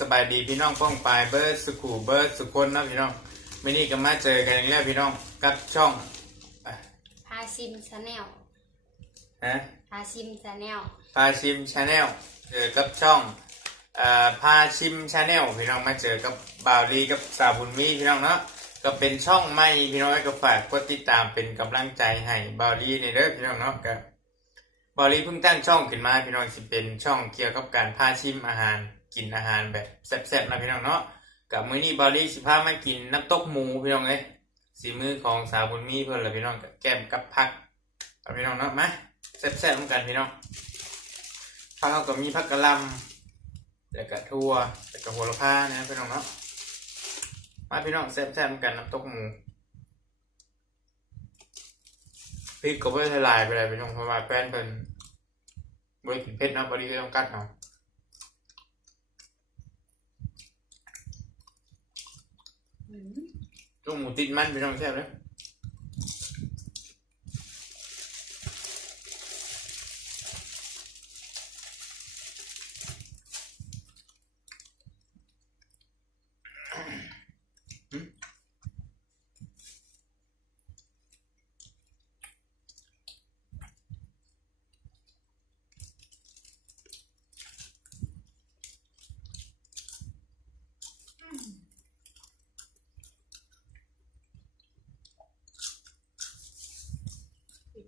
สบายดีพี่น้องป้องปลายเบิร์ดสุขูเบิร์ดสุคนนะพี่น้องไม่นี่ก็มาเจอกันอีกแล้วพี่น้องกับช่องพาซิมชาแนลพาซิมชาแนลพาชิมชาแนลเจอกับช่องพาชิมชาแนลพี่น้องมาเจอกับบ่าวลีกับสาวบุญมีพี่น้องเนาะก็เป็นช่องใหม่พี่น้องก็ฝากกดติดตามเป็นกำลังใจให้บ่าวลีในเด้อพี่น้องเนาะก็บ่าวลีเพิ่งตั้งช่องขึ้นมาพี่น้องสิเป็นช่องเกี่ยวกับการพาชิมอาหารกินอาหารแบบแซ่บๆนะพี่น้องเนาะกับมื้อนี้บ่าวลีสิพามากินน้ำตกหมูพี่น้องเอ้ยสีมือของสาวบุญมีเพิ่นล่ะพี่น้องกับแก้มกับผักพี่น้องเนาะมาแซ่บๆเหมือนกันพี่น้องผักเราก็มีผักกะหล่ำแล้วก็ถั่วแล้วก็โหระพานะพี่น้องเนาะมาพี่น้องแซ่บๆเหมือนกันน้ำตกหมูพริกก็ไม่ละลายไปเลยพี่น้องเพราะว่าแป้นเป็นบริกินเผ็ดนะบริกินต้องกัดเอาตกหมูติดมันพี่น้องแซ่บเลย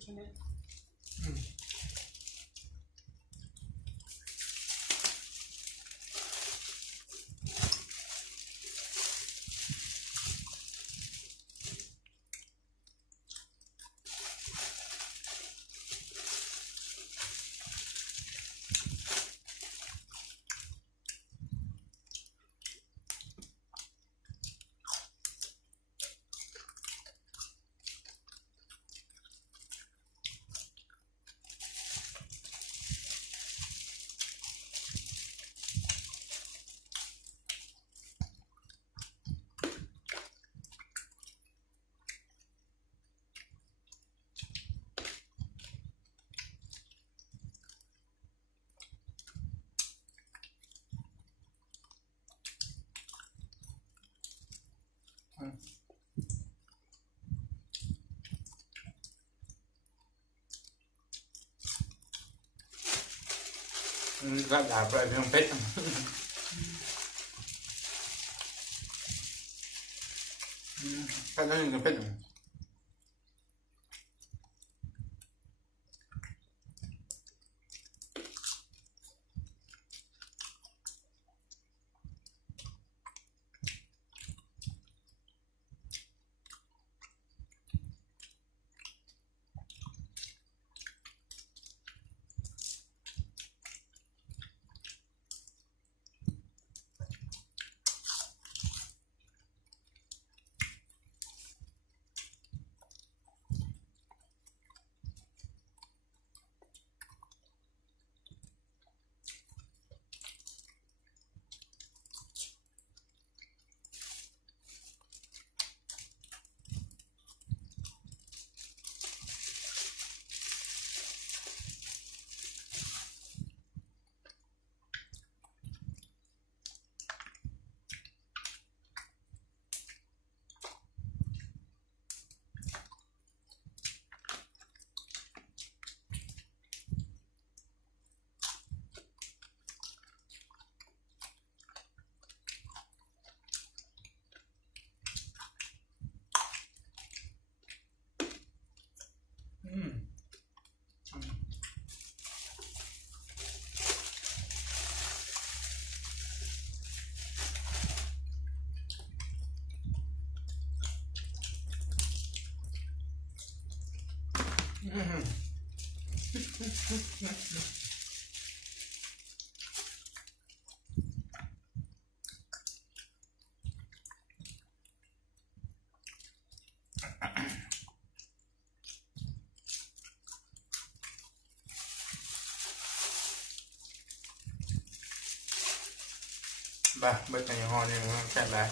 ใช่ไหมก็ด่าไปพี่น้องเผ็ดก็ต้องกินเผ็ดบ้าเบิดกันอย่างฮอนี่มันแซ่บหลาย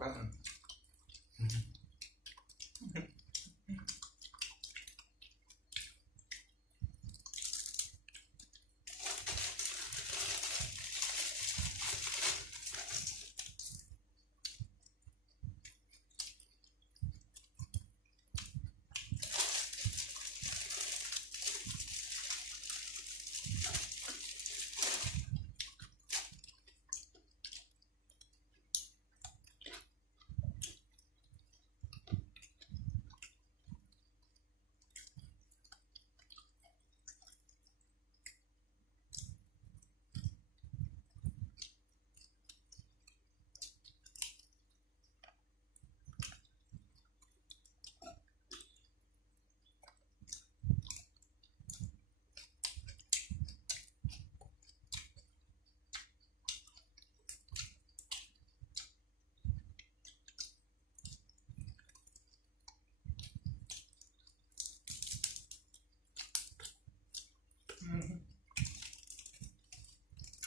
ก็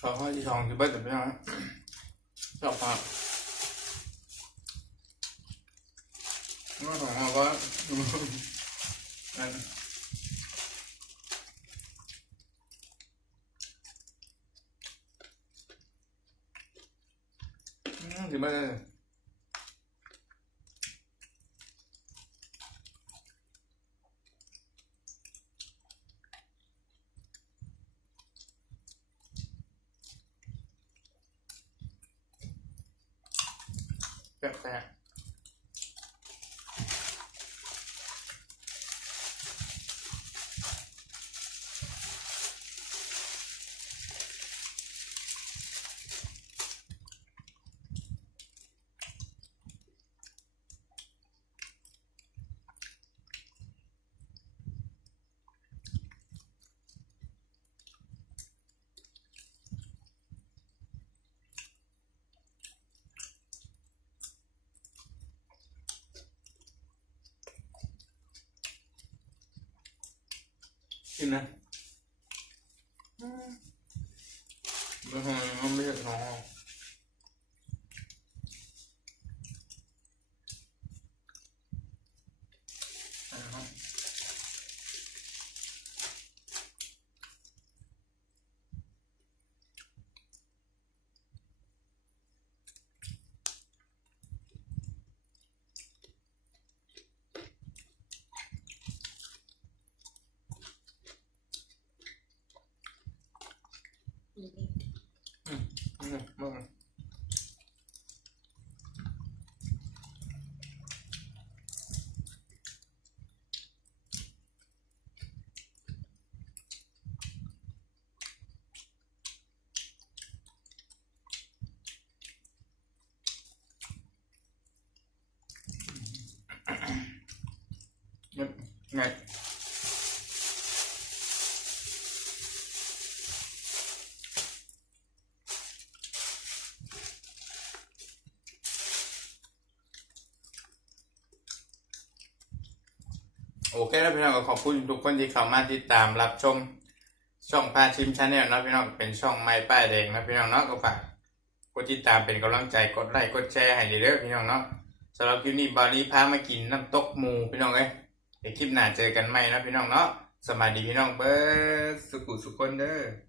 ขอข้อที่สองคือเบิร์ดแต่ไม่เอาชอบมากข้อสองเราก็คือเบิร์ดแซ่บกินนะไม่ใช่ท้องมึงไงโอเคแล้วพี่น้องก็ขอบคุณทุกคนที่เข้ามาติดตามรับชมช่องพาชิมชาแนลนะพี่น้องเป็นช่องไม้ป้ายแดงนะพี่น้องเนาะก็ฝากกดติดตามเป็นกำลังใจกดไลค์กดแชร์ให้เด้อพี่น้องเนาะสำหรับคลิปนี้บาลีพามากินน้ำตกหมูพี่น้องเอ้ยเดี๋ยวคลิปหน้าเจอกันใหม่นะพี่น้องเนาะสวัสดีพี่น้องเบิร์ดสุขุสุขคนเด้อ